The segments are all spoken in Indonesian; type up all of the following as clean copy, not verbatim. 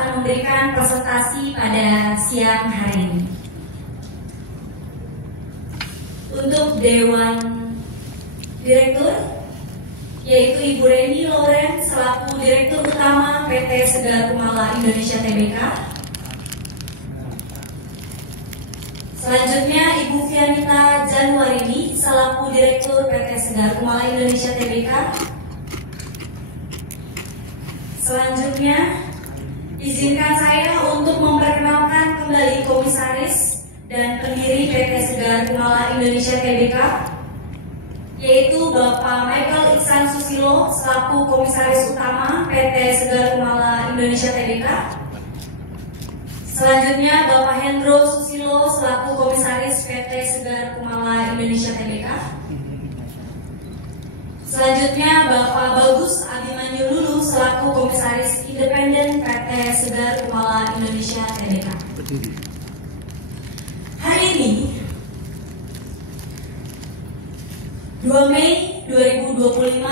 akan memberikan presentasi pada siang hari ini. Untuk Dewan Direktur, yaitu Ibu Reni Loren selaku Direktur Utama PT Segar Kumala Indonesia Tbk. Selanjutnya Ibu Fianita Januarini selaku Direktur PT Segar Kumala Indonesia Tbk. Selanjutnya izinkan saya untuk memperkenalkan kembali Komisaris dan pendiri PT Segar Kumala Indonesia Tbk, yaitu Bapak Michael Iksan Susilo selaku Komisaris Utama PT Segar Kumala Indonesia Tbk. Selanjutnya Bapak Hendro Susilo selaku Komisaris PT Segar Kumala Indonesia Tbk. Selanjutnya Bapak Bagus Abimanyu Lulu selaku Komisaris Independen PT Segar Kumala Indonesia Tbk. Hari ini 2 Mei 2025,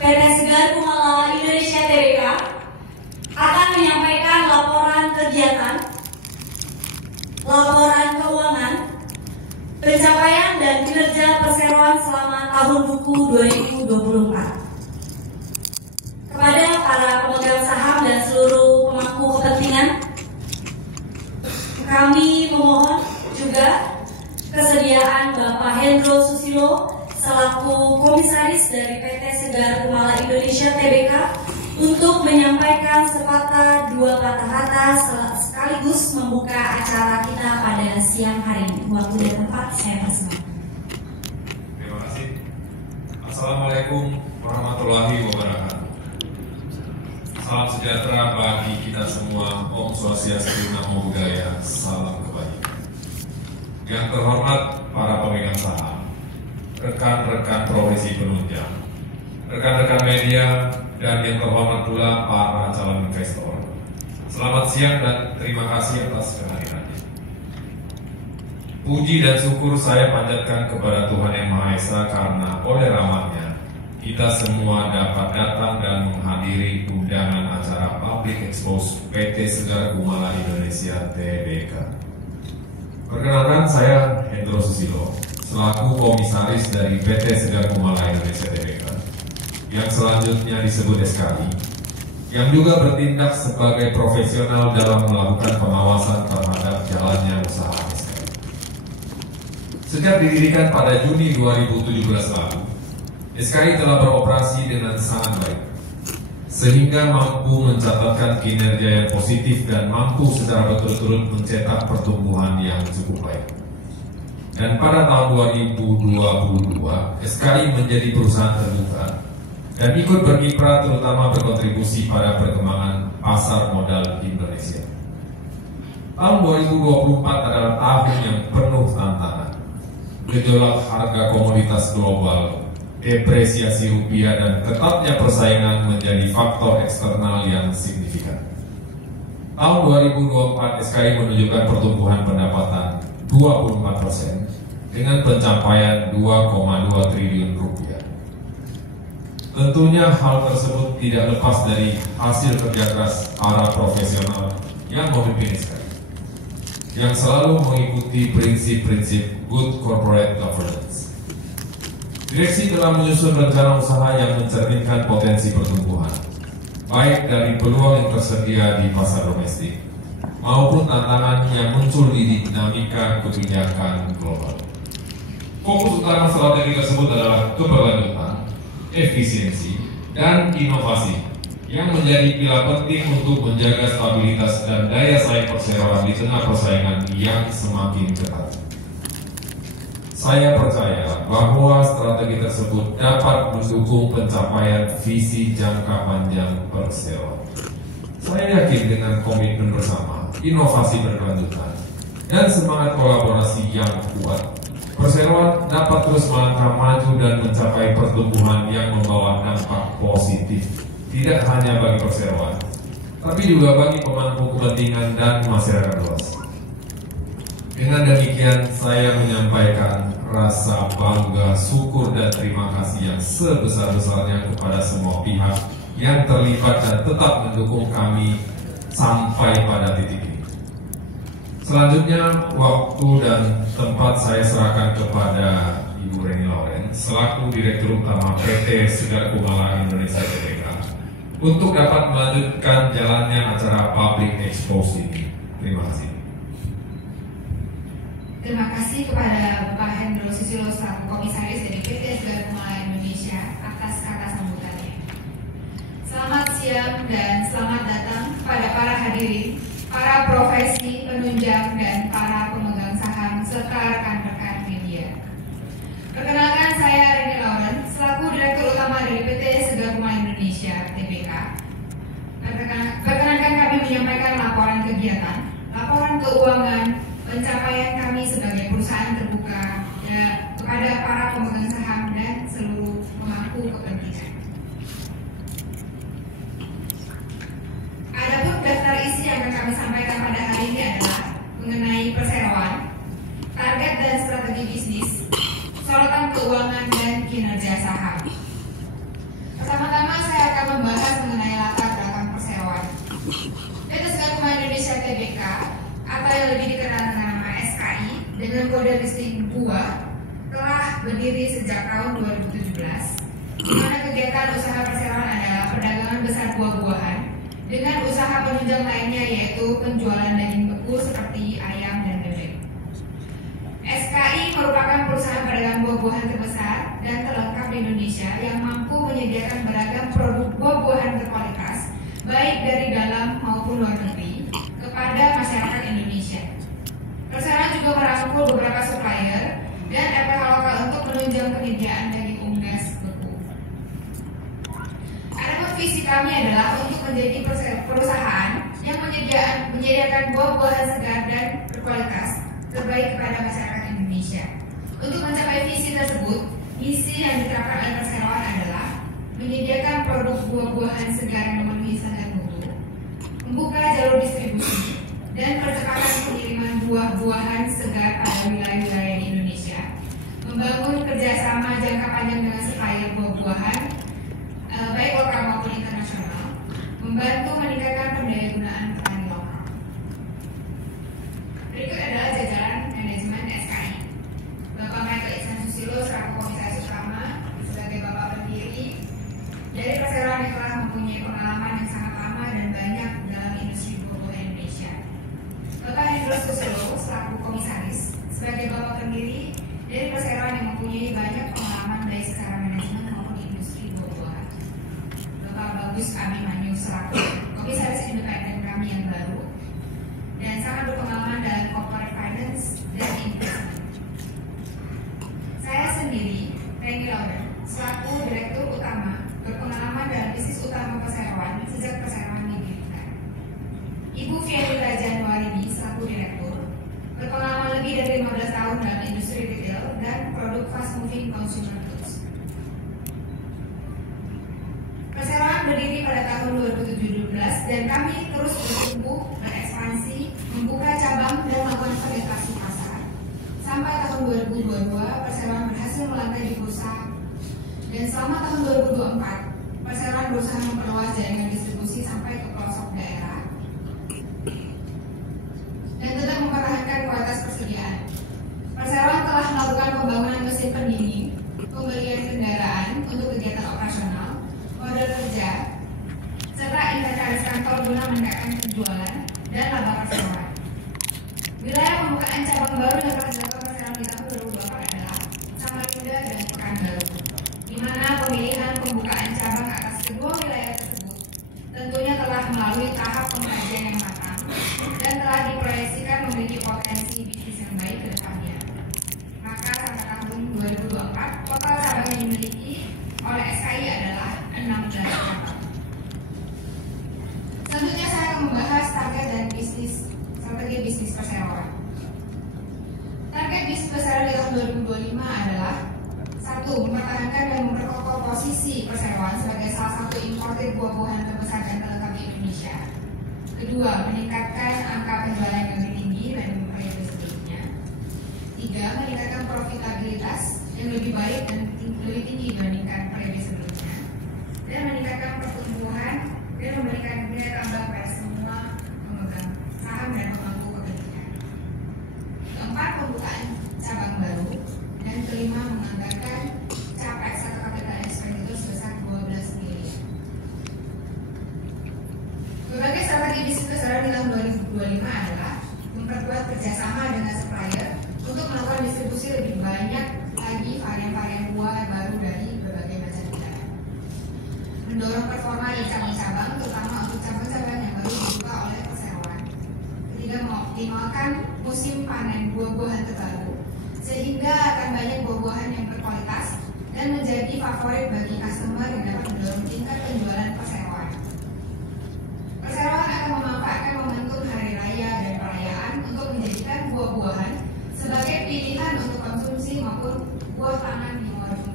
PT Segar Kumala Indonesia Tbk akan menyampaikan laporan kegiatan, laporan keuangan, pencapaian dan kinerja perseroan selama tahun buku 2024 kepada para pemegang saham dan seluruh pemangku kepentingan. Kami memohon juga kesediaan Bapak Hendro Susilo selaku Komisaris dari PT Segar Kumala Indonesia Tbk untuk menyampaikan sepatah dua patah kata sekaligus membuka acara kita pada siang hari ini. Waktu dan tempat saya persilakan. Terima kasih. Assalamualaikum warahmatullahi wabarakatuh. Salam sejahtera bagi kita semua. Om Swastiastu, Namo Buddhaya, salam kebajikan. Yang terhormat para pemegang saham, rekan-rekan profesi penunjang, rekan-rekan media, dan yang terhormat pula para calon investor. Selamat siang dan terima kasih atas kehadirannya. Puji dan syukur saya panjatkan kepada Tuhan Yang Maha Esa karena oleh rahmat-Nya kita semua dapat datang dan menghadiri undangan acara Public Expose PT Segar Kumala Indonesia Tbk. Perkenalkan, saya Hendro Susilo selaku Komisaris dari PT Segar Kumala Indonesia Tbk, yang selanjutnya disebut SKI, yang juga bertindak sebagai profesional dalam melakukan pengawasan terhadap jalannya usaha SKI. Sejak didirikan pada Juni 2017 lalu, SKI telah beroperasi dengan sangat baik, sehingga mampu mencatatkan kinerja yang positif dan mampu secara berturut-turut mencetak pertumbuhan yang cukup baik. Dan pada tahun 2022, SKI menjadi perusahaan terbuka dan ikut berkiprah terutama berkontribusi pada perkembangan pasar modal Indonesia. Tahun 2024 adalah tahun yang penuh tantangan. Gejolak harga komoditas global, depresiasi rupiah, dan ketatnya persaingan menjadi faktor eksternal yang signifikan. Tahun 2024 SKI menunjukkan pertumbuhan pendapatan 24% dengan pencapaian 2,2 triliun rupiah. Tentunya hal tersebut tidak lepas dari hasil kerja keras para profesional yang memimpin SKI, yang selalu mengikuti prinsip-prinsip good corporate governance. Direksi telah menyusun rencana usaha yang mencerminkan potensi pertumbuhan, baik dari peluang yang tersedia di pasar domestik maupun tantangan yang muncul di dinamika kebijakan global. Fokus utama strategi tersebut adalah keberlanjutan, efisiensi, dan inovasi yang menjadi pilar penting untuk menjaga stabilitas dan daya saing perseroan di tengah persaingan yang semakin ketat. Saya percaya bahwa strategi tersebut dapat mendukung pencapaian visi jangka panjang perseroan. Saya yakin dengan komitmen bersama, inovasi berkelanjutan, dan semangat kolaborasi yang kuat, perseroan dapat terus melangkah maju dan mencapai pertumbuhan yang membawa dampak positif, tidak hanya bagi perseroan, tapi juga bagi pemangku kepentingan dan masyarakat luas. Dengan demikian, saya menyampaikan rasa bangga, syukur, dan terima kasih yang sebesar-besarnya kepada semua pihak yang terlibat dan tetap mendukung kami sampai pada titik ini. Selanjutnya, waktu dan tempat saya serahkan kepada Ibu Reni Lauren selaku Direktur Utama PT Segar Kumala Indonesia Tbk untuk dapat melanjutkan jalannya acara Public Expose ini. Terima kasih. Terima kasih kepada Bapak Hendro Susilo selaku Komisaris dari PT Segar Kumala Indonesia atas kata sambutannya. Selamat siang dan selamat datang kepada para hadirin, para profesi, penunjang, dan para pemegang saham serta rekan-rekan media. Perkenalkan, saya Reni Lauren selaku Direktur Utama dari PT Segar Kumala Indonesia Tbk. Perkenankan kami menyampaikan laporan kegiatan, laporan keuangan, pencapaian kami sebagai perusahaan terbuka kepada para pemegang saham dan seluruh pemangku kepentingan. Adapun daftar isi yang akan kami sampaikan pada hari ini adalah mengenai perseroan, target dan strategi bisnis, sorotan keuangan dan kinerja saham. Pertama-tama saya akan membahas mengenai latar belakang perseroan. PT Segar Kumala Indonesia Tbk atau yang lebih dikenal dengan nama SKI dengan kode listing 2 telah berdiri sejak tahun 2017, di mana kegiatan usaha perseroan adalah perdagangan besar buah-buahan dengan usaha penunjang lainnya yaitu penjualan daging beku seperti ayam dan bebek. SKI merupakan perusahaan pedagang buah-buahan terbesar dan terlengkap di Indonesia yang mampu menyediakan beragam produk buah-buahan berkualitas baik dari dalam maupun luar negeri kepada masyarakat Indonesia. Perseroan juga merangkul beberapa supplier dan RPH lokal untuk menunjang penyediaan daging unggas beku. Adapun visi kami adalah untuk menjadi perusahaan yang menyediakan buah-buahan segar dan berkualitas terbaik kepada masyarakat Indonesia. Untuk mencapai visi tersebut, misi yang diterapkan oleh perseroan adalah menyediakan produk buah-buahan segar yang memenuhi standar mutu, membuka jalur distribusi, dan percepatan pengiriman buah-buahan segar pada wilayah-wilayah di Indonesia, membangun kerjasama jangka panjang dengan supplier buah-buahan baik lokal maupun internasional, membantu meningkatkan pendayagunaan petani lokal. Berikut adalah jajaran manajemen SKI. Bapak Michael Iksan Susilo selaku Komisaris Utama sebagai Bapak pendiri dari perseroan yang telah mempunyai pengalaman yang sangat lama dan banyak dalam industri buah-buahan Indonesia. Bapak Hendro Susilo selaku Komisaris sebagai Bapak pendiri dari perseroan yang mempunyai banyak pengalaman baik secara manajemen maupun industri buah-buahan. Bapak Bagus Abimanyu selaku Komisaris independen kami yang baru dan sangat berpengalaman dalam corporate finance dan investment. Saya sendiri, Reni Lauren, selaku Direktur Utama, berpengalaman dalam bisnis utama perseroan sejak perseroan didirikan. Ibu Fianita Januarini selaku Direktur, berpengalaman lebih dari 15 tahun dalam industri retail dan produk fast moving consumer goods. Perseroan berdiri pada tahun 2017 dan kami terus bertumbuh, berekspansi, membuka cabang dan melakukan penetrasi pasar. Sampai tahun 2022, perseroan berhasil melantai di bursa dan selama tahun 2024, perseroan berusaha memperluas jaringan distribusi sampai ke pelosok daerah dan tetap mempertahankan kualitas persediaan. Perseroan telah melakukan pembangunan mesin pendingin, pembelian kendaraan untuk kegiatan operasional, modal kerja, serta inventaris kantor guna meningkatkan penjualan dan laba perseroan. Wilayah pembukaan cabang baru yang telah dilakukan perseroan di tahun 2024 adalah Samarinda dan Pekanbaru, di mana pemilihan pembukaan cabang atas kedua wilayah tersebut tentunya telah melalui tahap pengkajian yang matang dan telah diproyeksikan memiliki potensi bisnis yang baik ke depannya. Maka sampai tahun 2024, total cabang yang dimiliki oleh SKI adalah 16 cabang. Selanjutnya saya akan membahas target dan strategi bisnis perseroan. Target bisnis perseroan di tahun 2025 adalah 1. Mempertahankan dan memperkokoh posisi perseroan sebagai salah satu importer buah-buahan terbesar dan terlengkap di Indonesia. 2. Meningkatkan angka penjualan yang lebih tinggi dari periode sebelumnya. 3. Meningkatkan profitabilitas yang lebih baik dan lebih tinggi dibandingkan periode sebelumnya. Dan meningkatkan pertumbuhan dan memberikan nilai tambah pada semua sasaran di tahun 2025 adalah memperkuat kerjasama dengan supplier untuk melakukan distribusi lebih banyak lagi varian-varian buah baru dari berbagai macam negara. Mendorong performa di cabang-cabang, terutama untuk cabang-cabang yang baru dibuka oleh perseroan. Ketiga, mengoptimalkan musim panen buah-buahan terbaru, sehingga akan banyak buah-buahan yang berkualitas dan menjadi favorit bagi customer yang dapat mendorong tingkat penjualan perseroan. Perseroan akan memanfaatkan momentum hari raya dan perayaan untuk menjadikan buah-buahan sebagai pilihan untuk konsumsi maupun buah tangan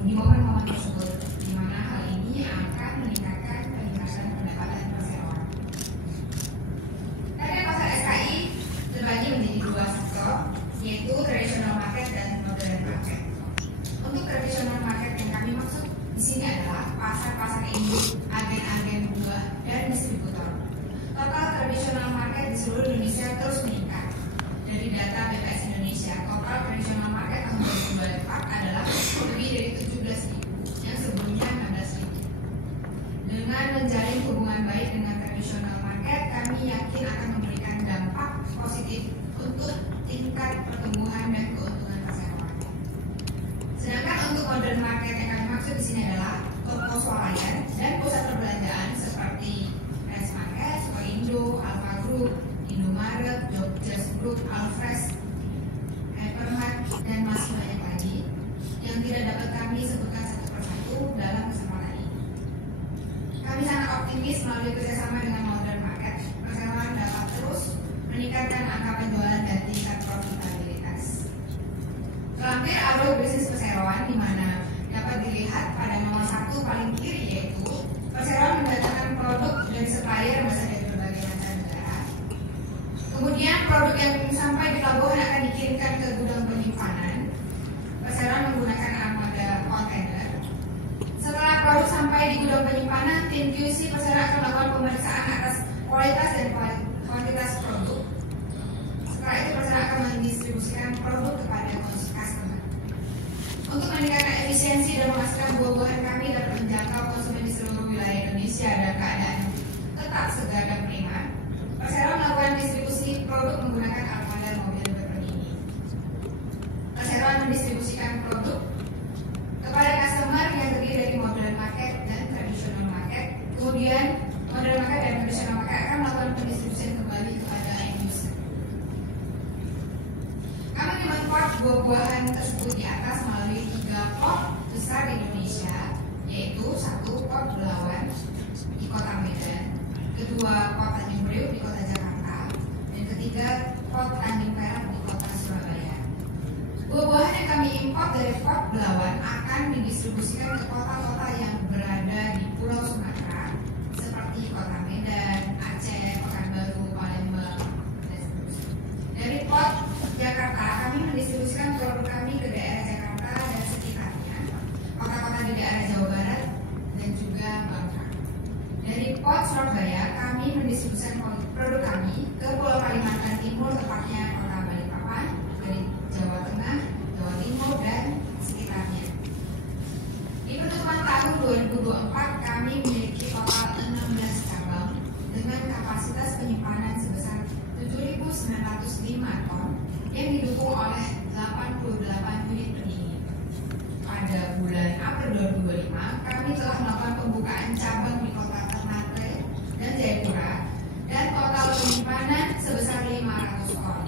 di momen-momen tersebut, di mana hal ini akan meningkatkan peningkatan pendapatan perseroan. Target pasar SKI terbagi menjadi dua sektor, yaitu traditional market dan modern market. Untuk traditional market yang kami maksud di sini adalah pasar-pasar induk, agen-agen buah, dan distributor. Total traditional market di seluruh Indonesia terus meningkat. Dari data BPS Indonesia, total traditional market tahun 2024 adalah lebih dari 17.000, yang sebelumnya 16.000. Dengan menjalin hubungan baik dengan traditional market, kami yakin akan memberikan dampak positif untuk tingkat pertumbuhan dan keuntungan perseroan. Sedangkan untuk modern market yang kami maksud di sini adalah toko swalayan dan pusat perbelanjaan seperti Rest Market, Superindo, Alfa Group, Indomaret, Jogjas Group, Alfresh, Hypermart, dan masih banyak lagi yang tidak dapat kami sebutkan satu persatu dalam kesempatan ini. Kami sangat optimis melalui kerjasama dengan modern market, perseroan dapat terus meningkatkan angka penjualan dan tingkat profitabilitas. Lampir alur bisnis perseroan di mana dapat dilihat pada nomor 1 paling kiri, yaitu perseroan mendatangkan produk dari supplier yang berasal dari berbagai macam negara. Kemudian produk yang sampai di pelabuhan akan dikirimkan ke gudang penyimpanan. Perseroan menggunakan armada kontainer. Setelah produk sampai di gudang penyimpanan, tim QC perseroan akan melakukan pemeriksaan atas kualitas dan kuantitas produk. Setelah itu perseroan akan mendistribusikan produk kepada customer. Untuk meningkatkan efisiensi dan memastikan buah-buahan kami dapat menjangkau konsumen di seluruh wilayah Indonesia dan keadaan tetap segar dan prima, perseroan melakukan distribusi produk menggunakan armada mobil berpendingin. Perseroan mendistribusikan produk kepada customer yang terdiri dari modern market dan traditional market. Kemudian modern market dan traditional market akan melakukan pendistribusian kembali kepada end user. Kami mengimport buah-buahan tersebut di atas melalui 3 pot besar di Indonesia, yaitu 1 pot Belawan di kota Medan, 2 pot Tanjung Priok di kota Jakarta, dan 3 pot Tanjung Perak di kota Surabaya. Buah-buahan yang kami import dari pot Belawan akan didistribusikan ke kota-kota yang berada di Pulau Sumatera seperti kota Medan, Aceh, Pekanbaru, Palembang, dan seterusnya. Dari pot Jakarta, kami mendistribusikan produk kami ke daerah Jakarta dan sekitarnya, kota-kota di daerah Jawa Barat, dan juga Bangka. Dari pot Surabaya, kami mendistribusikan produk kami ke Pulau Kalimantan Timur, tepatnya kota Balikpapan, dari Jawa Tengah, Jawa Timur, dan sekitarnya. Di penutupan tahun 2024, kami memiliki total 16 cabang dengan kapasitas penyimpanan sebesar 7.905 ton yang didukung oleh 88 unit pendingin. Pada bulan April 2025, kami telah melakukan pembukaan cabang di kota Ternate dan Jayapura dan total penyimpanan sebesar 500 ton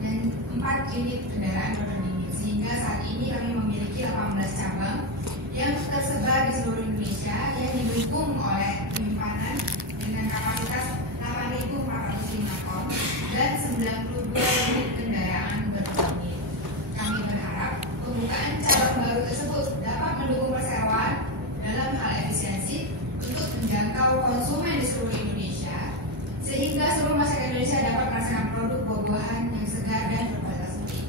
dan 4 unit kendaraan berpendingin, sehingga saat ini kami memiliki 18 cabang yang tersebar di seluruh Indonesia yang didukung oleh penyimpanan dengan kapasitas 8.405 ton dan 92 unit kendaraan berpendingin. Kami berharap pembukaan cabang baru tersebut dapat mendukung perseroan dalam hal efisiensi untuk menjangkau konsumen di seluruh Indonesia, sehingga seluruh masyarakat Indonesia dapat merasakan produk buah-buahan yang segar dan berkualitas tinggi.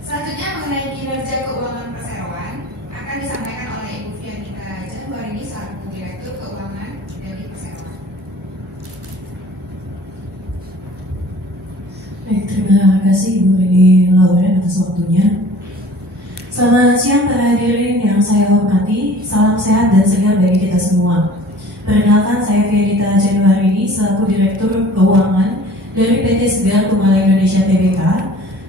Selanjutnya mengenai kinerja keuangan perseroan akan disampaikan oleh Ibu Fianita Januarini selaku Direktur Keuangan dari Perseroan. Baik, terima kasih Bu Rini Lauren atas waktunya. Selamat siang para hadirin yang saya hormati. Salam sehat dan segar bagi kita semua. Perkenalkan, saya Fianita Januarini selaku Direktur Keuangan dari PT Segar Kumala Indonesia Tbk.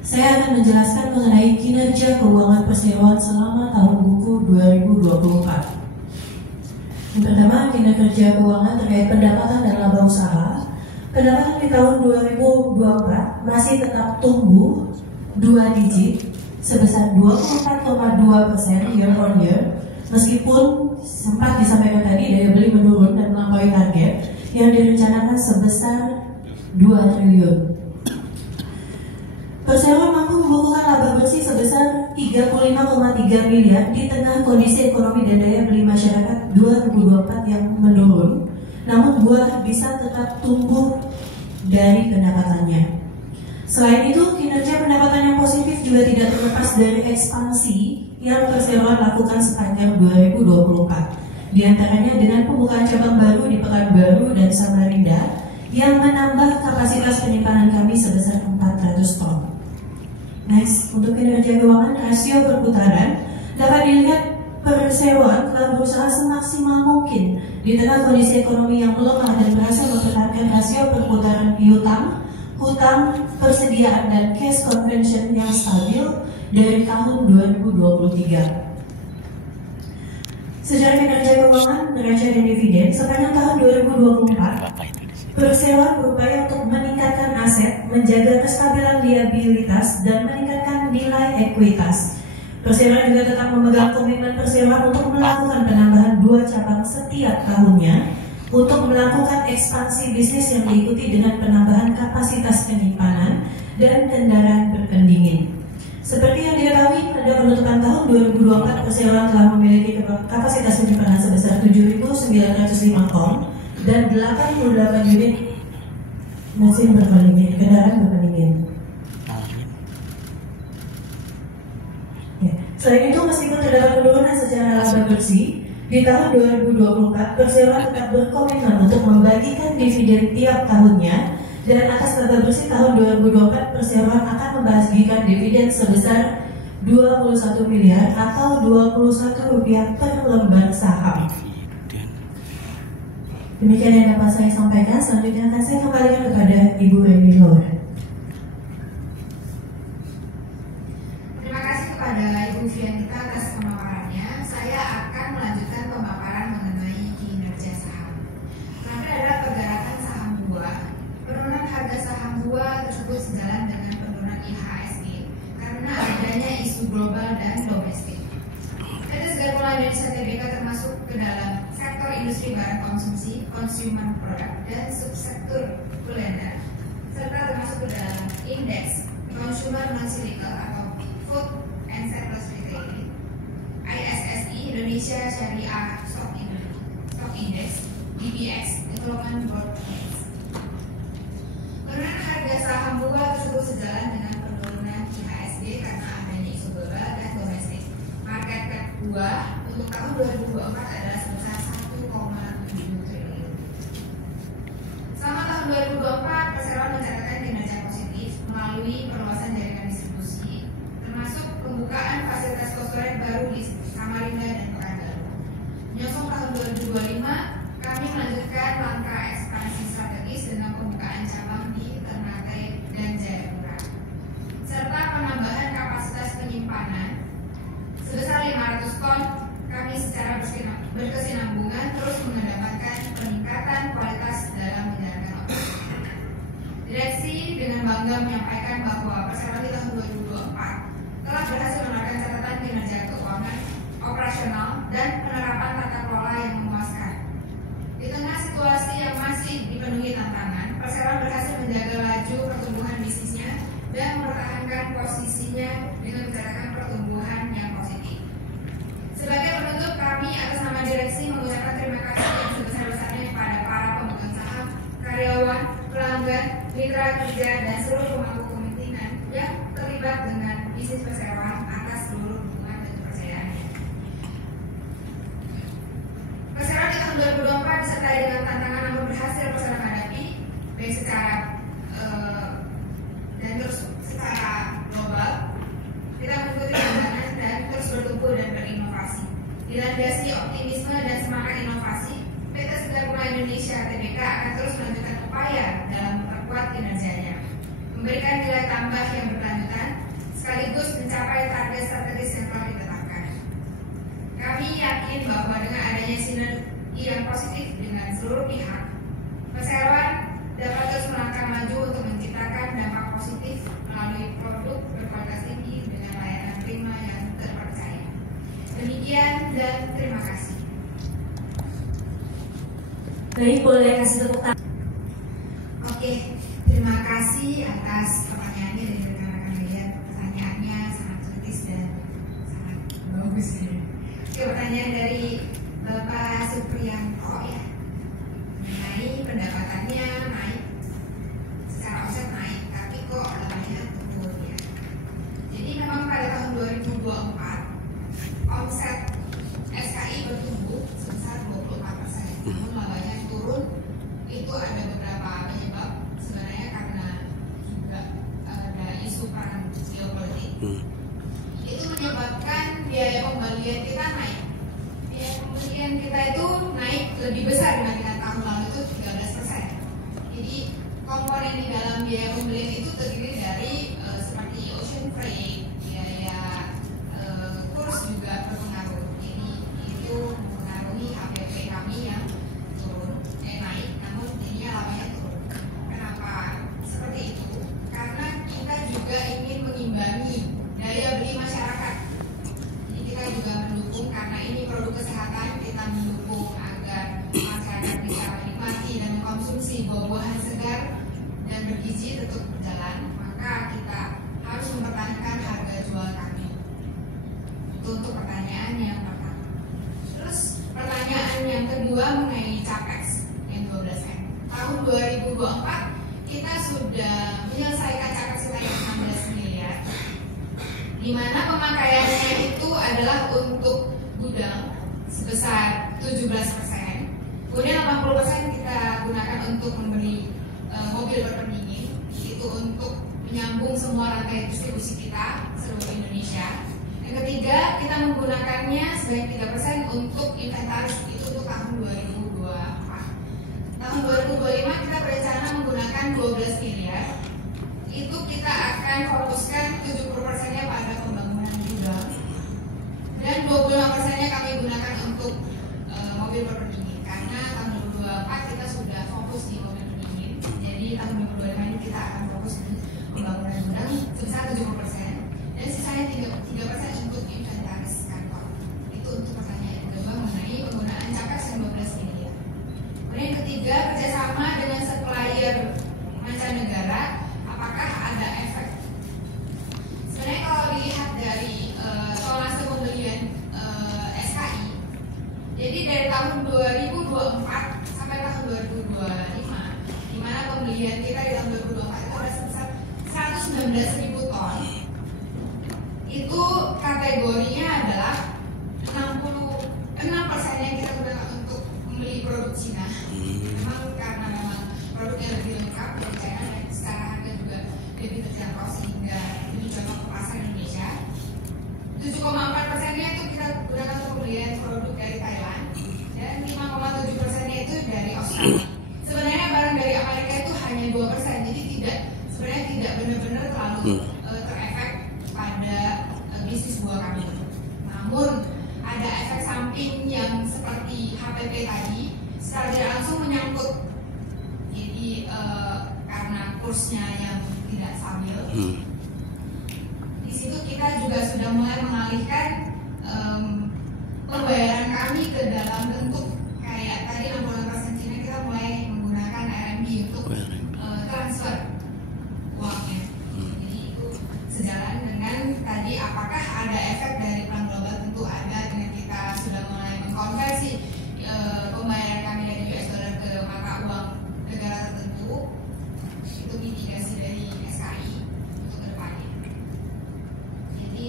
Saya akan menjelaskan mengenai kinerja keuangan perseroan selama tahun buku 2024. Yang pertama, kinerja keuangan terkait pendapatan dan laba usaha. Pendapatan di tahun 2024 masih tetap tumbuh 2 digit sebesar 24,2% year on year, meskipun sempat disampaikan tadi daya beli menurun dan melampaui target yang direncanakan sebesar 2 triliun. Perseroan mampu membukukan laba bersih sebesar 35,3 miliar di tengah kondisi ekonomi dan daya beli masyarakat 2024 yang menurun, namun buah bisa tetap tumbuh dari pendapatannya. Selain itu, kinerja pendapatan yang positif juga tidak terlepas dari ekspansi yang perseroan lakukan sepanjang 2024. Di antaranya dengan pembukaan cabang baru di Pekanbaru dan Samarinda yang menambah kapasitas penyimpanan kami sebesar 400 ton. Next, untuk kinerja keuangan, rasio perputaran dapat dilihat perseroan telah berusaha semaksimal mungkin di tengah kondisi ekonomi yang melemah dan berhasil mempertahankan rasio perputaran piutang, hutang, persediaan, dan cash conversion yang stabil dari tahun 2023. Secara kinerja keuangan, neraca dan dividen sepanjang tahun 2024, perseroan berupaya untuk meningkatkan aset, menjaga kestabilan liabilitas, dan meningkatkan nilai ekuitas. Perseroan juga tetap memegang komitmen perseroan untuk melakukan penambahan 2 cabang setiap tahunnya untuk melakukan ekspansi bisnis yang diikuti dengan penambahan kapasitas penyimpanan dan kendaraan berpendingin. Seperti yang diketahui, pada penutupan tahun 2024, perseroan telah memiliki kapasitas penyimpanan sebesar 7.905 ton dan 88 unit mesin berpendingin, kendaraan berpendingin. Selain itu, meskipun terdapat penurunan secara laba bersih, di tahun 2024 perseroan tetap berkomitmen untuk membagikan dividen tiap tahunnya, dan atas laba bersih tahun 2024 perseroan akan membagikan dividen sebesar 21 miliar atau Rp21 per lembar saham. Demikian yang dapat saya sampaikan. Selanjutnya akan saya kembalikan kepada Ibu Reni Laura. Terima kasih kepada Ibu Fianita atas pemaparannya. Saya akan melanjutkan pemaparan mengenai kinerja saham. Terakhir adalah pergerakan saham buah. Penurunan harga saham buah tersebut sejalan dengan penurunan IHSG karena adanya isu global dan domestik. PT Segar Kumala Indonesia Tbk termasuk ke dalam sektor industri barang konsumsi, consumer product, dan subsektor kuliner, serta termasuk ke dalam indeks consumer non-cyclical atau food and surplus retailing, ISSI Indonesia Syariah Stock Index, DBX Development Board Index. Penurunan harga saham buah tersebut sejalan dengan penurunan IHSG karena adanya isu global dan domestik. Market cap buah untuk tahun 2024 adalah sebesar 1,7 triliun. Selama tahun 2024, perseroan mencatatkan kinerja positif melalui perluasan jaringan distribusi, termasuk pembukaan fasilitas cold baru di Samarinda dan Pekanbaru. Menyusul tahun 2025, kami melanjutkan langkah ekspansi strategis dengan pembukaan cabang di Ternate dan Jayapura, serta penambahan kapasitas penyimpanan sebesar 500 ton. Kami secara berkesinambungan terus mengedepankan peningkatan kualitas dalam menjalankan operasi. Direksi dengan bangga menyampaikan bahwa perseroan di tahun 2024 telah berhasil menerapkan catatan kinerja keuangan, operasional, dan penerapan tata kelola yang memuaskan. Di tengah situasi yang masih dipenuhi tantangan, perseroan berhasil menjaga laju pertumbuhan bisnisnya dan mempertahankan posisinya dengan mencatatkan pertumbuhan yang positif. Sebagai penutup, kami atas nama direksi mengucapkan terima kasih yang sebesar-besarnya kepada para pemegang saham, karyawan, pelanggan, mitra kerja, dan seluruh pemangku kepentingan yang terlibat dengan bisnis perseroan atas seluruh dukungan dan kepercayaannya. Perseroan di tahun 2024 disertai dengan tantangan namun berhasil perseroan hadapi, baik secara dan terus secara global. Kita mengikuti tantangan dan terus bertumbuh dan berinovasi. Dilandasi optimisme dan semangat inovasi, PT Segar Kumala Indonesia Tbk akan terus melanjutkan memberikan nilai tambah yang berkelanjutan, sekaligus mencapai target strategis yang telah ditetapkan. Kami yakin bahwa dengan adanya sinergi yang positif dengan seluruh pihak, perseroan dapat terus melangkah maju untuk menciptakan dampak positif melalui produk berkualitas tinggi dengan layanan prima yang terpercaya. Demikian dan terima kasih. Baik, boleh kasih tepuk tangan. Oke, terima kasih atas pertanyaannya dari rekan-rekan media. Pertanyaannya sangat kritis dan sangat bagus. Oke, pertanyaan dari Bapak Supriyanto ya, mengenai pendapatannya naik, secara omset naik, tapi kok labanya turun ya. Jadi memang pada tahun 2024 omset SKI bertumbuh sebesar 24%, namun labanya turun. Itu ada beberapa penyebab, sebenarnya karena juga ada isu perang geopolitik. Itu menyebabkan biaya pembelian kita naik. Biaya pembelian kita itu naik lebih besar dibandingkan tahun lalu, itu 13%. Jadi komponen di dalam biaya pembelian itu terdiri dari seperti ocean freight, biaya kurs juga berpengaruh. Jadi itu mempengaruhi HPP kami yang turun, naik, namun jadinya labanya turun. Kenapa seperti itu? Karena kita juga ingin mengimbangi daya beli masyarakat. Jadi kita juga mendukung, karena ini produk kesehatan, kita mendukung agar masyarakat bisa menikmati dan mengkonsumsi buah-buahan segar dan bergizi tetap berjalan. Maka kita harus mempertahankan harga jual kami. Itu untuk pertanyaan yang pertama. Terus pertanyaan yang kedua mengenai capex yang 12M. Tahun 2024 kita sudah menyelesaikan capex kita yang 16 miliar, di mana pemakaiannya itu adalah untuk gudang sebesar 17%, kemudian 80% kita gunakan untuk membeli mobil berpendingin, itu untuk menyambung semua rantai distribusi kita seluruh Indonesia. Yang ketiga, kita menggunakannya sebanyak 3% untuk inventaris, itu untuk tahun 2024. Tahun 2025 kita berencana menggunakan 12 miliar. Itu kita akan fokuskan 70%-nya pada pembangunan gudang dan 25%-nya kami gunakan untuk mobil berpendingin, karena tahun 2024 kita sudah fokus di mobil pendingin. Jadi tahun 2025 ini kita akan fokus di pembangunan gudang sebesar 70%, dan sisanya 3% untuk inventaris kantor. Itu untuk pertanyaan yang kedua mengenai penggunaan capex yang 12 miliar. Kemudian yang ketiga, kerjasama dengan supplier mancanegara, apakah ada efek? Sebenarnya kalau dilihat dari tonase pembelian SKI, jadi dari tahun 2024 sampai tahun 2025, di mana pembelian kita di tahun 2024 itu ada sebesar 119.000 ton. Itu kategorinya adalah 66% yang kita gunakan untuk membeli produk Cina. Memang karena memang produknya lebih lengkap dari China dan secara harga juga lebih terjangkau sehingga lebih cocok ke pasar Indonesia. 7,4%-nya itu kita gunakan untuk pembelian produk dari Thailand, dan 5,7%-nya itu dari Australia. Sebenarnya barang dari Amerika itu hanya 2%, jadi sebenarnya tidak benar-benar terlalu terefek pada bisnis buah kami. Namun ada efek samping yang seperti HPP tadi secara tidak langsung menyangkut. Jadi karena kursnya yang tidak stabil, di situ kita juga sudah mulai mengalihkan pembayaran kami ke dalam bentuk kayak tadi 66% Cina, kita mulai menggunakan RMB untuk transfer uangnya. Jadi itu sejalan dengan tadi, apakah ada efek dari perang global? Tentu ada, dengan kita sudah mulai mengkonversi pembayaran kami dari US dollar ke mata uang negara tertentu. Itu mitigasi dari SKI untuk kedepannya. Jadi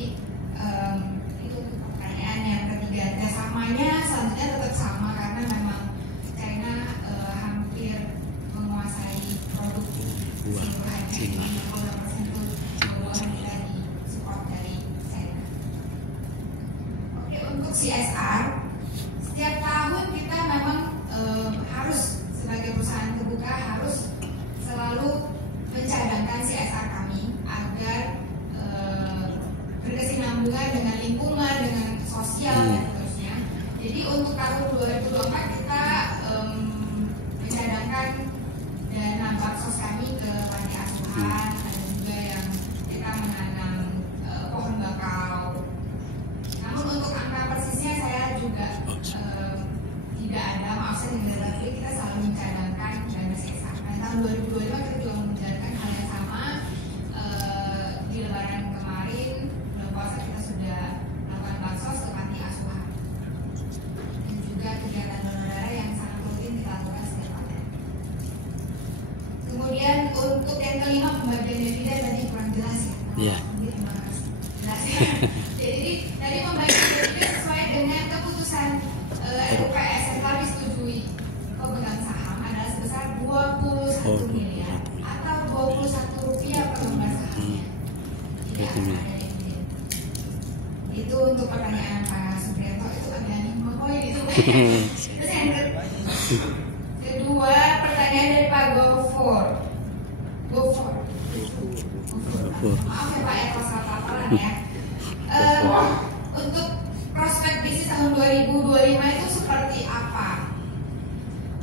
itu pertanyaan yang ketiga. Kerjasamanya selanjutnya tetap sama, karena memang China hampir menguasai produk seluruhannya. 50% itu buah-buahan kita di support dari China. Oke, untuk CSR, setiap tahun kita memang harus sebagai perusahaan terbuka harus selalu mencadangkan CSR tahun 2024 kita mencadangkan dana baksos kami ke panti asuhan, ada juga yang kita menanam pohon bakau. Namun untuk angka persisnya saya juga tidak ada, maaf saya tidak ada, tapi kita selalu mencadangkan dana sisa. Nah, tahun 2025 kita juga menjalankan hal yang sama. Di Lebaran kemarin, bulan puasa kita sudah melakukan baksos ke panti asuhan. Dan juga kegiatan donor darah yang sangat rutin kita lakukan setiap tahun. Kemudian untuk yang kelima, pembagian dividen tadi kurang jelas ya. Iya. Jelas ya. Jadi tadi pembagian dividen sesuai dengan keputusan RUPS yang kami setujui. Pemegang saham adalah sebesar 21 miliar atau 21 rupiah per lembar sahamnya. Tidak ada dividen. Itu untuk pertanyaan Pak Supriyanto, itu agak 5 poin itu. Terus yang kedua, pertanyaan dari Pak Gofor. Maaf ya Pak ya, kalau salah paparan ya. Untuk prospek bisnis tahun 2025 itu seperti apa?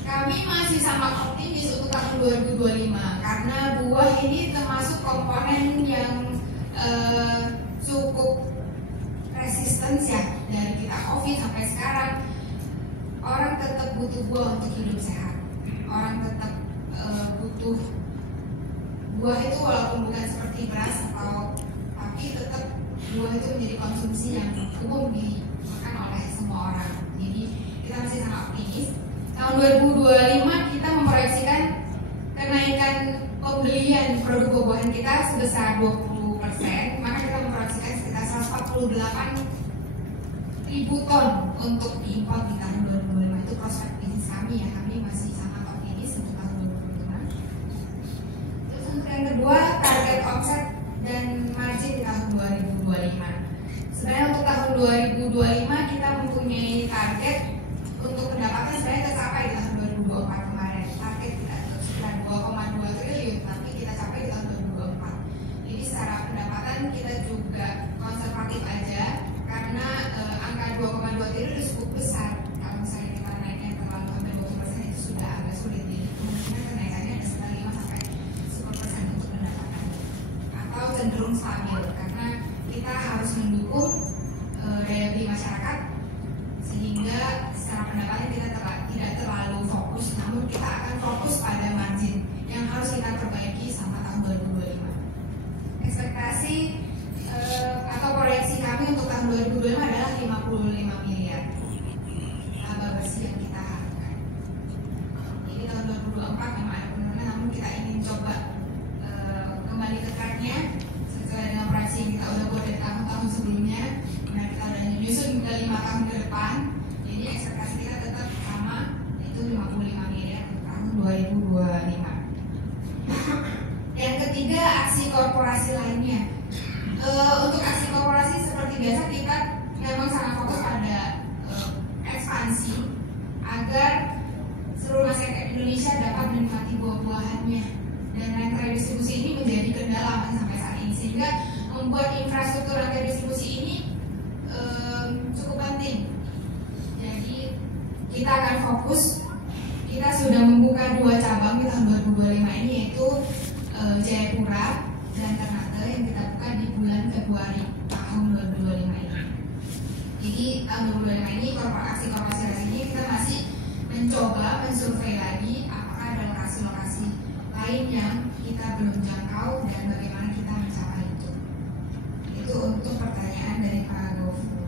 Kami masih sangat optimis untuk tahun 2025 karena buah ini termasuk komponen yang cukup resisten ya. Dari kita COVID sampai sekarang, orang tetap butuh buah untuk hidup sehat. Orang tetap butuh buah itu, walaupun bukan seperti beras tapi tetap buah itu menjadi konsumsi yang umum dimakan oleh semua orang. Jadi kita masih sangat optimis. Tahun 2025 kita memproyeksikan kenaikan pembelian produk buah-buahan kita sebesar 20%, maka kita memproyeksikan sekitar 148.000 ton untuk diimpor di tahun 2025. Itu prospek bisnis kami ya, kami masih sangat optimis untuk tahun 2025. Terus untuk yang kedua, target omset dan margin di tahun 2025. Sebenarnya untuk tahun 2025 kita mempunyai target untuk pendapatan sebenarnya tercapai di tahun 2024 kemarin. Target kita sekitar 2,2 triliun, tapi kita capai di tahun 2024. Jadi secara pendapatan kita juga konservatif aja karena angka 2,2 triliun cukup besar. Kalau misalnya kita naiknya terlalu sampai 20% itu sudah agak sulit. Jadi kemungkinan kenaikannya ada sekitar 5-10% untuk pendapatan atau cenderung stabil karena kita harus mendukung daya beli masyarakat sehingga secara pendapatan kita tidak terlalu fokus, namun kita akan fokus pada margin yang harus kita perbaiki sampai tahun 2025. Ekspektasi atau proyeksi kami untuk tahun 2025 adalah 55 miliar laba bersih yang kita harapkan. Jadi tahun 2024 memang ada penurunan, namun kita ingin coba kembali ke tracknya sesuai dengan proyeksi yang kita udah buat dari tahun-tahun sebelumnya. Nah, kita udah menyusun ke 5 tahun ke depan. Jadi ekspektasi kita tetap sama, yaitu 55 miliar untuk tahun 2025. Yang ketiga, aksi korporasi lainnya. Untuk aksi korporasi seperti biasa kita memang sangat fokus pada ekspansi agar seluruh masyarakat Indonesia dapat menikmati buah-buahannya, dan rantai distribusi ini menjadi kendala sampai saat ini, sehingga membuat infrastruktur rantai distribusi ini cukup penting. Jadi kita akan fokus, kita sudah membuka 2 cabang di tahun 2025 ini, yaitu Jayapura dan Ternate yang kita buka di bulan Februari tahun 2025 ini. Jadi tahun 2025 ini aksi korporasi ini kita masih mencoba mensurvei lagi apakah ada lokasi-lokasi lain yang kita belum jangkau dan bagaimana kita mencapai itu. Itu untuk pertanyaan dari Pak Gofu.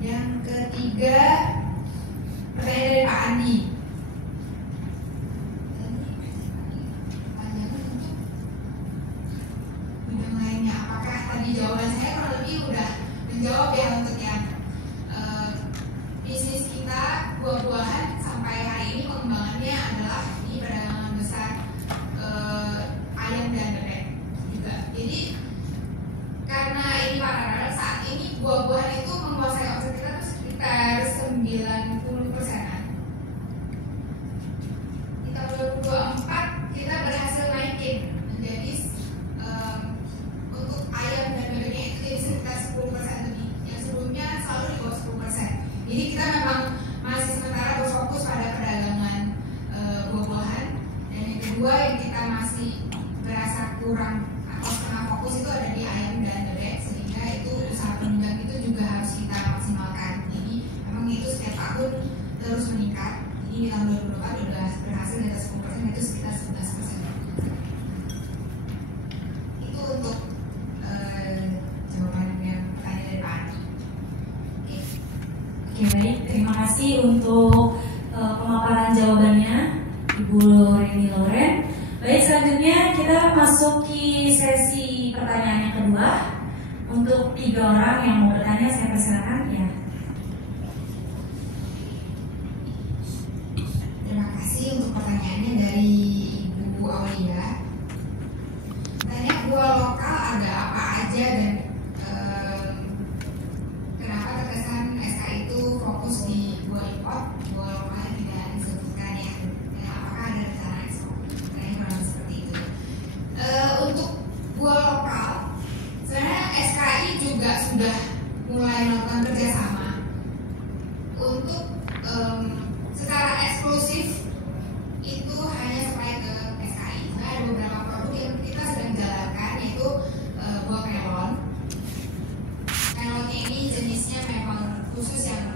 Yang ketiga, pertanyaan dari Pak Andi. Bidang lainnya, apakah tadi jawaban saya kurang lebih udah menjawab ya untuk yang bisnis kita buah-buahan sampai hari ini pengembangannya adalah di perdagangan besar ayam dan bebek juga. Jadi karena ini paralel, saat ini buah-buahan itu menguasai omset kita tuh sekitar 90%-an. Di tahun 2024 kita berhasil naikin menjadi untuk ayam dan bebeknya itu jadi sekitar 10% lebih. Yang sebelumnya kedua yang kita masih berasa kurang atau setengah fokus itu ada di ayam dan bebek, sehingga itu usaha penunjang itu juga harus kita maksimalkan. Jadi memang itu setiap tahun terus meningkat. Jadi di tahun 2024 sudah berhasil di atas 10%, itu sekitar 11%. Itu untuk jawaban yang pertanyaan dari Pak Andi. Oke, baik. Terima kasih untuk pemaparan jawabannya Ibu Reni Loren. Baik, selanjutnya kita masuki sesi pertanyaan yang kedua. Untuk 3 orang yang mau bertanya, saya persilakan ya. Terima kasih untuk pertanyaannya dari Ibu Aulia. Tanya buah lokal ada apa aja dan kenapa terkesan SK itu fokus di buah impor, buah lokal tidak disebutkan ya? Dan apakah ada rencana ekspor? Kayaknya kurang seperti itu. Untuk buah lokal, sebenarnya SKI juga sudah mulai melakukan kerjasama untuk secara eksklusif itu hanya supply ke SKI. Nah, ada beberapa produk yang kita sedang jalankan, yaitu buah melon. Melonnya ini jenisnya memang khusus yang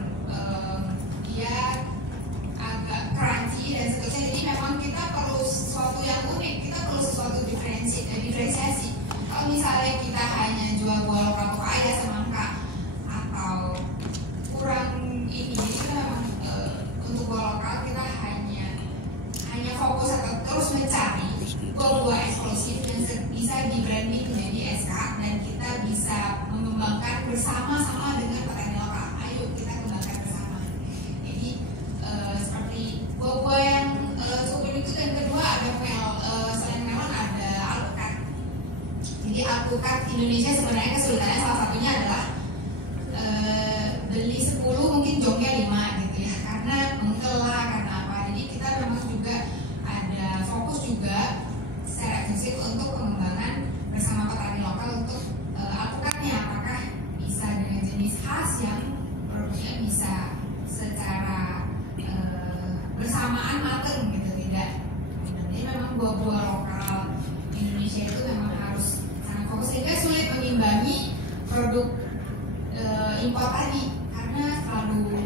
dia agak crunchy dan seterusnya. Jadi memang kita perlu sesuatu yang unik, kita perlu sesuatu diferensiasi. Kalau misalnya kita hanya jual buah lokal aja semangka atau kurang ini, jadi kita memang untuk buah lokal kita hanya fokus atau terus mencari buah-buah eksklusif yang bisa di branding menjadi SK dan kita bisa mengembangkan bersama-sama dengan petani lokal. Ayo kita kembangkan bersama. Jadi seperti buah-buah yang cukup unik itu, dan kedua ada selain melon ada alpukat. Jadi alpukat Indonesia sebenarnya kesulitannya salah satunya adalah beli 10 mungkin jongnya 5 gitu ya, karena mengkel lah, karena apa. Jadi kita memang juga ada fokus juga secara eksklusif untuk pengembangan bersama petani lokal untuk alpukatnya, apakah bisa dengan jenis khas yang produknya bisa secara bersamaan mateng gitu, tidak. Jadi memang buah-buah lokal Indonesia itu memang harus sangat fokus, sehingga sulit mengimbangi produk impor tadi, karena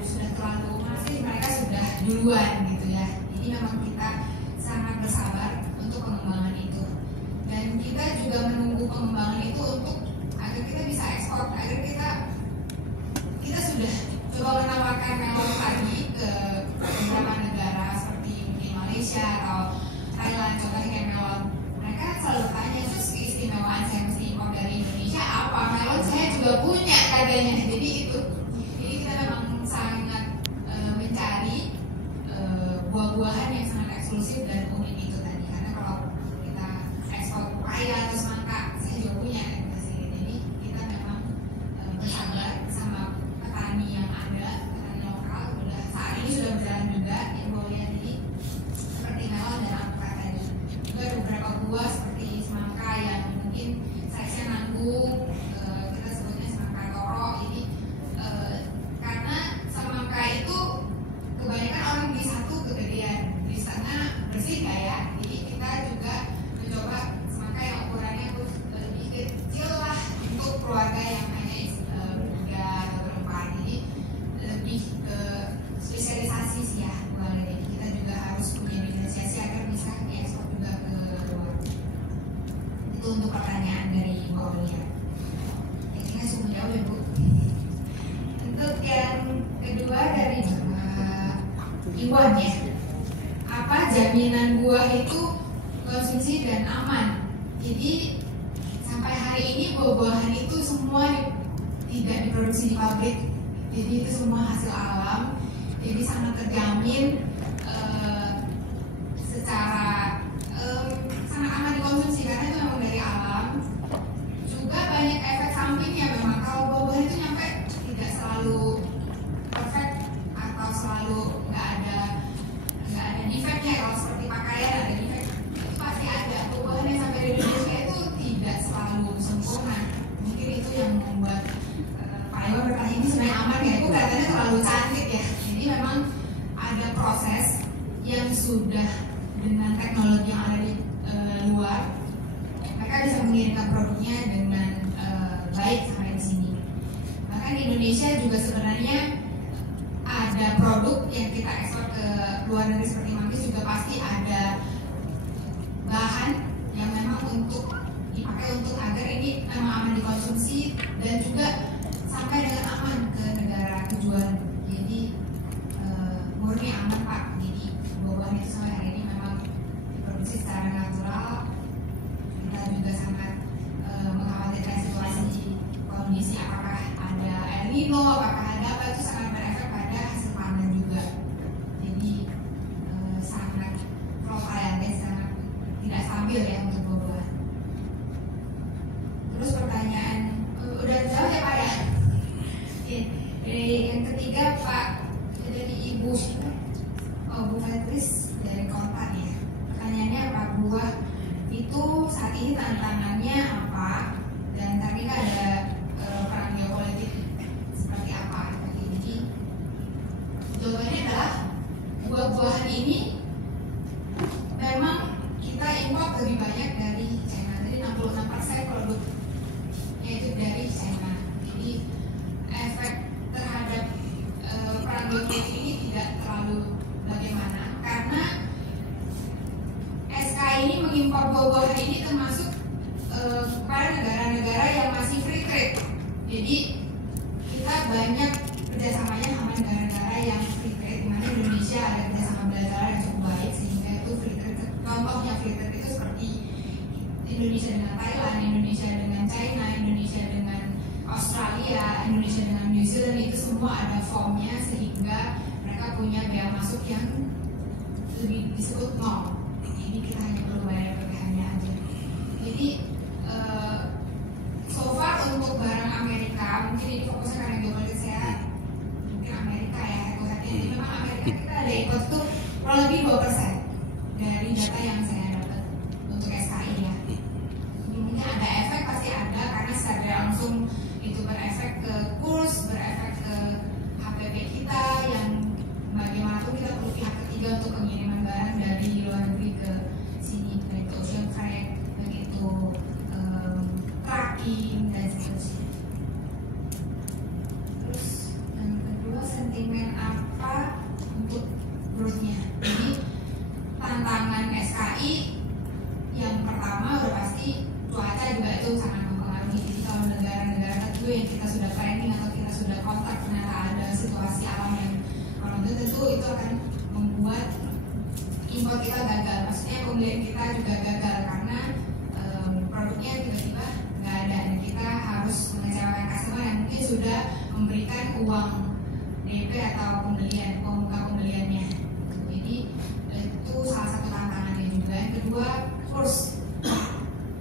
sudah terlalu masif, mereka sudah duluan gitu ya. Jadi memang kita sangat bersabar untuk pengembangan itu, dan kita juga menunggu pengembangan itu untuk agar kita bisa ekspor, agar kita sudah coba menawarkan melon tadi ke beberapa negara seperti mungkin Malaysia atau Thailand. Contohnya kayak melon, mereka selalu tanya, terus keistimewaan saya mesti impor dari Indonesia apa? Melon saya juga punya katanya. Jadi kita memang sangat mencari buah-buahan yang sangat eksklusif dan unik itu tadi, karena kalau kita ekspor pepaya atau semangka saya juga punya di sini. Jadi kita memang bersabar sama petani yang ada, petani lokal. Saat ini sudah berjalan juga ya Bu ya. Jadi seperti melon dan alpukat tadi, juga ada beberapa buah seperti semangka yang mungkin size-nya nanggung, kita sebutnya semangka toro. Jadi karena semangka itu kebanyakan orang beli satu kegedean, di sana bersih nggak ya? Jadi kita juga mencoba semangka yang ukurannya lebih kecil lah untuk keluarga yang hanya 3 atau 4. Jadi lebih ke spesialisasi sih ya. Jadi kita juga harus punya diferensiasi agar bisa diekspor juga ke luar. Itu untuk pertanyaan dari Mbak Aulia. Kayaknya sudah jauh ya Bu. Untuk yang kedua dari Iwan ya, apa jaminan buah itu konsumsi dan aman? Jadi sampai hari ini buah-buahan itu semua tidak diproduksi di pabrik, jadi itu semua hasil alam, jadi sangat terjamin secara sangat aman dikonsumsi karena itu memang dari alam. Juga banyak efek sampingnya memang, kalau buah-buahan itu nyampe tidak selalu perfect atau selalu nggak ada defeknya. Kalau seperti pakaian ada defek, itu pasti ada. Buah-buahan yang sampai di Indonesia itu tidak selalu sempurna. Mungkin itu yang membuat Pak Iwan bertanya, ini sebenarnya aman ya? Itu katanya terlalu cantik ya. Jadi memang ada proses yang sudah dengan mengirimkan produknya dengan baik sampai di sini. Bahkan di Indonesia juga sebenarnya ada produk yang kita ekspor ke luar negeri seperti manggis, juga pasti ada bahan yang memang untuk dipakai untuk agar ini memang aman dikonsumsi dan juga sampai dengan aman ke negara tujuan. Jadi murni aman Pak. Jadi buah-buahan itu sampai hari ini memang diproduksi secara natural. Kita juga sangat mengkhawatirkan situasi kondisi apakah ada El Nino, apakah ada apa, itu sangat berefek pada hasil panen juga. Jadi sangat volatile dan sangat tidak stabil ya untuk buah-buahan. Terus pertanyaan udah jawab ya Pak ya? Oke. Yang ketiga Pak dari Ibu Bu Fetris dari Kontan ya. Pertanyaannya Pak, buah itu saat ini tantangannya apa, dan tadi ada perang geopolitik seperti apa? Jadi jawabannya adalah buah-buahan ini memang kita import lebih banyak dari China. Jadi 66% produknya itu dari China. Jadi efek terhadap perang geopolitik ini tidak terlalu bagaimana, karena SK ini mengimpor buah-buahan ini termasuk kepada negara-negara yang masih free trade. Jadi kita banyak kerjasamanya sama negara-negara yang free trade, di mana Indonesia ada kerjasama bilateral yang cukup baik, sehingga itu free trade. Contohnya free trade itu seperti Indonesia dengan Thailand, Indonesia dengan China, Indonesia dengan Australia, Indonesia dengan New Zealand, itu semua ada formnya sehingga mereka punya bea masuk yang lebih disebut nol. Jadi kita hanya perlu bayar PPh-nya aja. Jadi so far untuk barang Amerika, mungkin ini fokusnya karena geopolitik, saya mungkin Amerika ya, jadi memang Amerika kita ada import tuh kurang lebih 2% dari data yang saya dapat untuk SKI ya. Jadi mungkin ada efek, pasti ada, karena secara langsung itu berefek ke kurs, berefek ke HPP kita, yang bagaimanapun kita perlu pihak ketiga untuk pengiriman barang dari luar negeri ke sini, baik itu ocean freight, baik itu tracking dan seterusnya. Terus yang kedua, sentimen apa untuk growth-nya? Jadi tantangan SKI yang pertama udah pasti cuaca juga itu sangat mempengaruhi. Jadi kalau negara-negara tertentu yang kita sudah planning atau kita sudah kontak ternyata ada situasi alam yang kalau tentu itu akan membuat impor kita gagal. Maksudnya pembelian kita juga gagal karena produknya tiba-tiba nggak ada dan kita harus mengecewakan customer yang mungkin sudah memberikan uang DP atau pembelian, pembuka pembeliannya. Jadi itu salah satu tantangannya juga. Yang kedua, kurs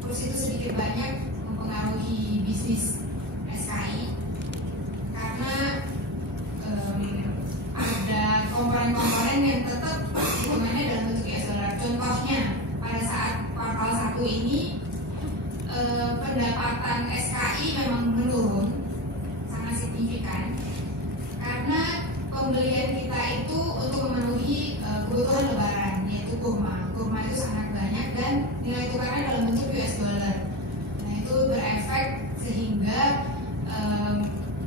itu sedikit banyak mempengaruhi bisnis SKI karena ada komponen-komponen yang tetap hitungannya dalam bentuk US dollar. Contohnya pada saat kuartal 1 ini pendapatan SKI memang menurun sangat signifikan karena pembelian kita itu untuk memenuhi kebutuhan lebaran, yaitu kurma itu sangat banyak dan nilai tukarnya dalam bentuk US dollar. Nah itu berefek sehingga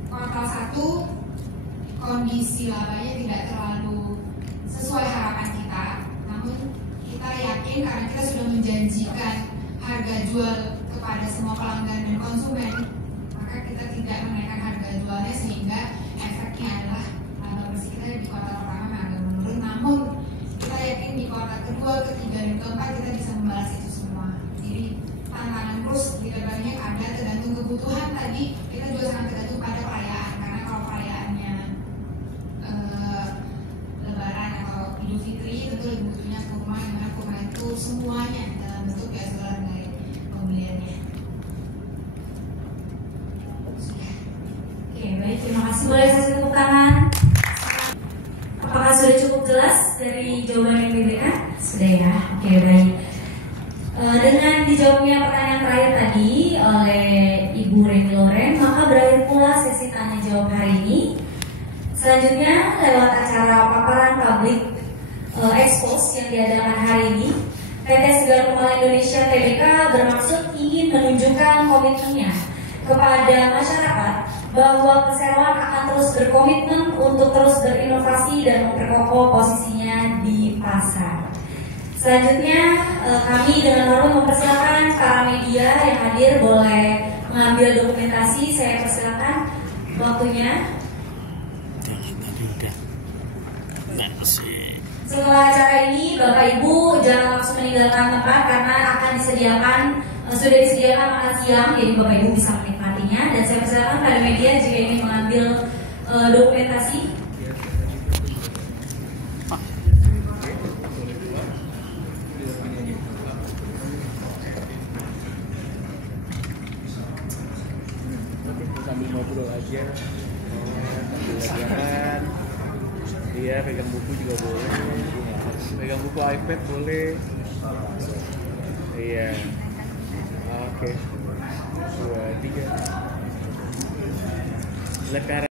kuartal 1 kondisi labanya tidak terlalu sesuai harapan kita. Namun kita yakin karena kita sudah menjanjikan harga jual kepada semua pelanggan dan konsumen, maka kita tidak menaikkan harga jualnya sehingga efeknya adalah laba bersih kita di kuartal pertama agak menurun. Namun kita yakin di kuartal kedua, ketiga, dan keempat kita bisa membalas itu semua. Jadi tantangan kurs tidak banyak, ada tergantung kebutuhan. Tadi kita juga sangat tergantung pada perayaan, karena kalau perayaannya Lebaran atau Idul Fitri tentu lebih butuhnya kurma, yang mana kurma itu semuanya dalam bentuk US dollar dari pembeliannya. Oke, baik, terima kasih. Boleh saya tepuk tangan? Apakah sudah cukup jelas dari jawaban yang diberikan? Sudah ya, oke baik. Dengan dijawabnya pertanyaan terakhir tadi oleh Ibu Reni Loren, maka berakhir pula sesi tanya jawab hari ini. Selanjutnya lewat acara paparan publik expose yang diadakan hari ini, PT Segar Kumala Indonesia Tbk bermaksud ingin ingin menunjukkan komitmennya kepada masyarakat bahwa perseroan akan terus berkomitmen untuk terus berinovasi dan memperkokoh posisinya di pasar. Selanjutnya kami dengan hormat mempersilakan para media yang hadir boleh mengambil dokumentasi. Saya persilakan waktunya. Setelah acara ini, Bapak Ibu jangan langsung meninggalkan tempat karena akan sudah disediakan makan siang, jadi Bapak Ibu bisa menikmatinya. Dan saya persilakan pada media jika ingin mengambil dokumentasi. Sambil ngobrol aja, sambil jalan. Iya, pegang buku juga boleh. Pegang buku iPad boleh. Iya. Oke. 2, 3. Lihat ke arah